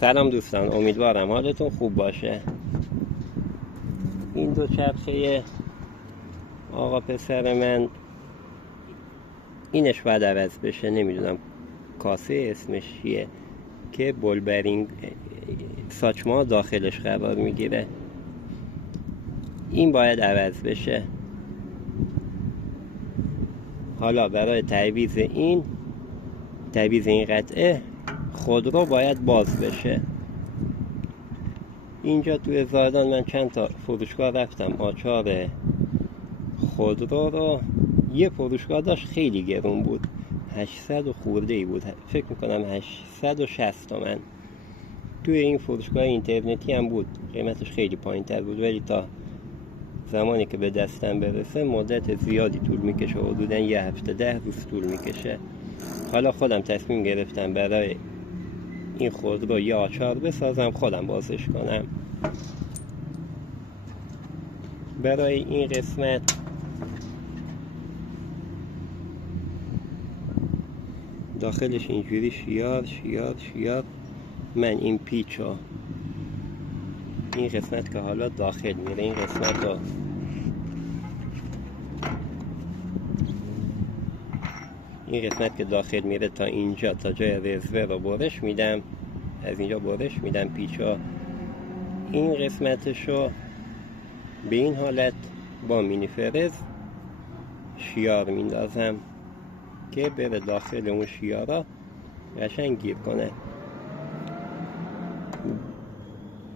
سلام دوستان، امیدوارم حالتون خوب باشه. این دوچرخه آقا پسر من اینش باید عوض بشه. نمیدونم کاسه اسمش چیه که بولبرینگ ساچما داخلش قرار میگیره. این باید عوض بشه. حالا برای تعویض این قطعه خودرو باید باز بشه. اینجا توی زادان من چند تا فروشگاه رفتم، آچار خودرو رو یه فروشگاه داشت خیلی گرون بود، 800 و خورده ای بود، فکر میکنم 860 تومن. توی این فروشگاه اینترنتی هم بود، قیمتش خیلی پایین تر بود، ولی تا زمانی که به دستم برسه مدت زیادی طول میکشه، حدودا یه هفته 10 روز طول میکشه. حالا خودم تصمیم گرفتم برای این خودرو یه آچار بسازم، خودم بازش کنم. برای این قسمت داخلش اینجوری شیار من این پیچ و این قسمت که حالا داخل میره، این قسمت رو که داخل میره تا اینجا، تا جای رزوه رو برش میدم، از اینجا برش میدم پیچا. این قسمتشو به این حالت با مینی فرز شیار میندازم که بره داخل اون شیارا قشنگ گیر کنه.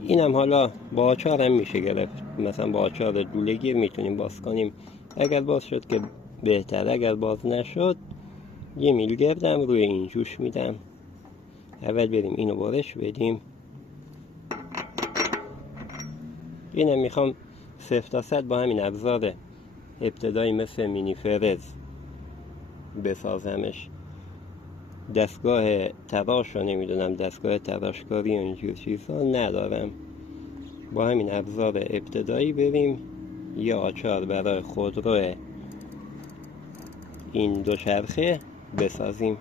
اینم حالا با آچار هم میشه گرفت، مثلا با آچار دوله گیر میتونیم باز کنیم. اگر باز شد که بهتر، اگر باز نشد یه میل گردم روی این جوش میدم. اول بریم اینو برش بدیم. اینم میخوام 0 تا 100 با همین ابزار ابتدایی مثل مینی فرز بسازمش. دستگاه تراش رو نمیدونم، دستگاه تراشکاری و اینجور چیزا ندارم. با همین ابزار ابتدایی بریم یه آچار برای خودرو این دوچرخه بسازیم.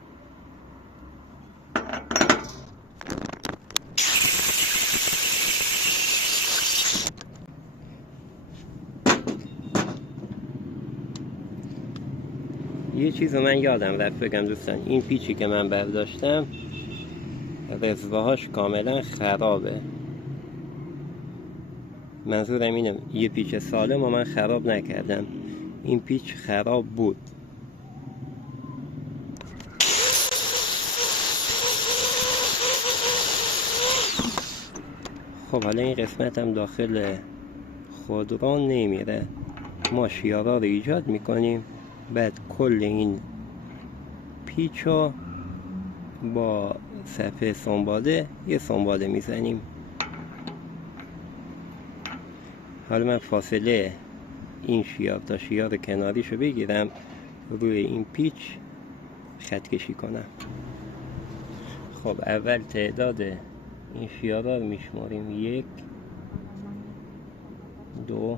یه چیز من یادم رفت بگم دوستان، این پیچی که من برداشتم رزوه هاش کاملا خرابه. منظورم اینه یه پیچ سالم و من خراب نکردم، این پیچ خراب بود. خب حالا این قسمت هم داخل خودرو نمیره. ما شیارا رو ایجاد میکنیم، بعد کل این پیچو با صفحه سنباده یه سنباده میزنیم. حالا من فاصله این شیار تا شیار کناریشو بگیرم، روی این پیچ خط کشی کنم. خب اول تعداد این شیارا رو میشماریم، 1 2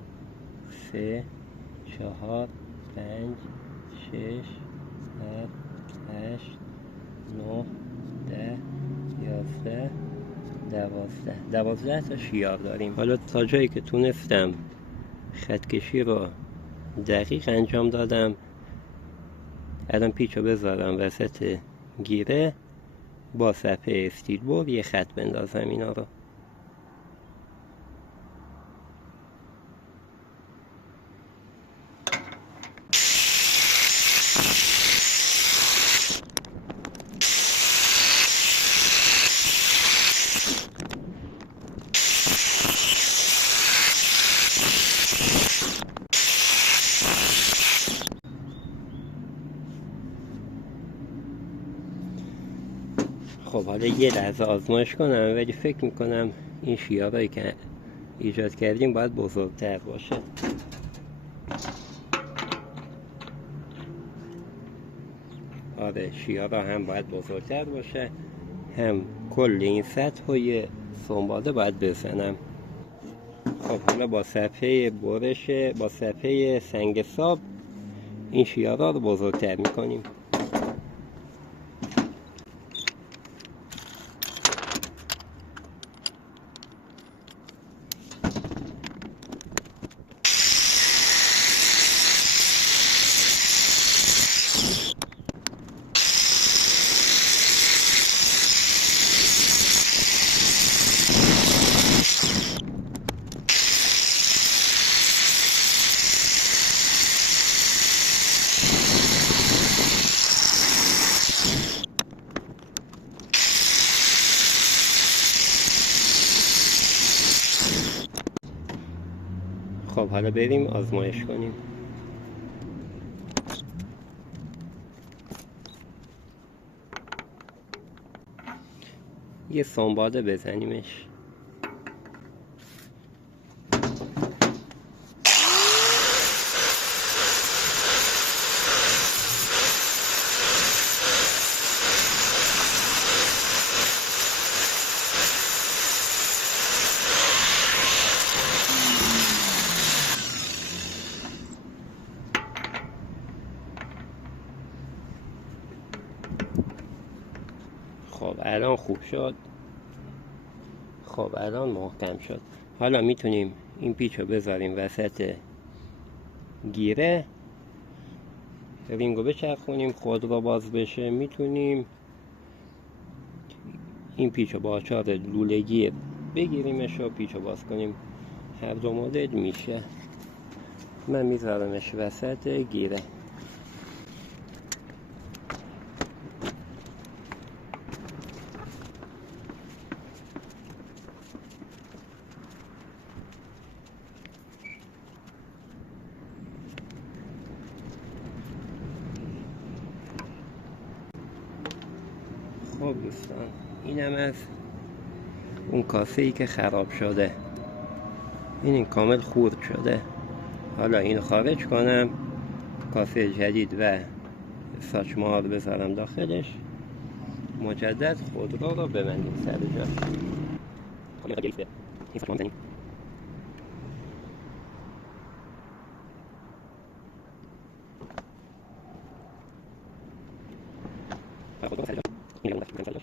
3 4 5 6 7 8 9 10 11 12 تا شیار داریم. حالا تا جایی که تونستم خط کشی رو دقیق انجام دادم. الان پیچ رو بذارم وسط گیره، با صفحه استیل بور یه خط بندازم اینا رو. خب حالا یه لحظه آزمایش کنم، ولی فکر میکنم این شیارهایی که ایجاد کردیم باید بزرگتر باشه. آره شیارها هم باید بزرگتر باشه، هم کل این سطح و یه سنباده باید بزنم. خب حالا با صفحه برش، با صفحه سنگ ساب این شیارها رو بزرگتر میکنیم. خب حالا بریم آزمایش کنیم. یه سنباده بزنیمش. خب الان خوب شد. خب الان محکم شد. حالا میتونیم این پیچ رو بذاریم وسط گیره، رینگو بچرخونیم، خود رو باز بشه. میتونیم این پیچ رو با آچار لوله گیر بگیریمش و پیچ رو باز کنیم. هر دو مدل میشه. من میذارمش وسط گیره. خب دوستان، اینم از اون کاسه ای که خراب شده. این کامل خورد شده. حالا اینو خارج کنم، کاسه جدید و ساچمه رو بذارم داخلش، مجدد خودرو رو ببندیم سر جا. حالا گریف به این ساچمه بزنیم. خودرو سر جا. این رو بزنیم سر جا.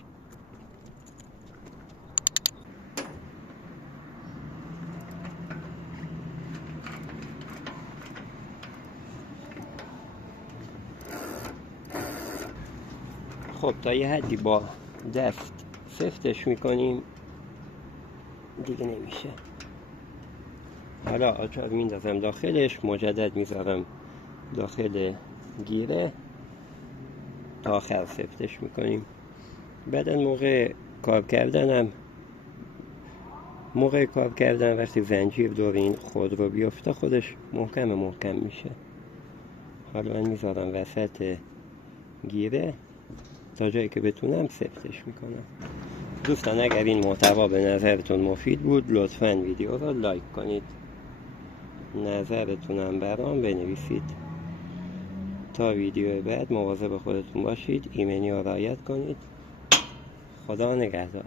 خب تا یه حدی با دست سفتش میکنیم، دیگه نمیشه. حالا آچار میندازم داخلش، مجدد میذارم داخل گیره تا آخر سفتش میکنیم. بعدن موقع کار کردن وقتی زنجیر دور این خود رو بیفته خودش محکم میشه. حالا من میذارم وسط گیره تا جایی که بتونم سفتش میکنم. دوستان اگر این محتوا به نظرتون مفید بود لطفاً ویدیو رو لایک کنید، نظرتونم برام بنویسید. تا ویدیو بعد مواظب خودتون باشید، ایمنی رو رعایت کنید. خدا نگهدار.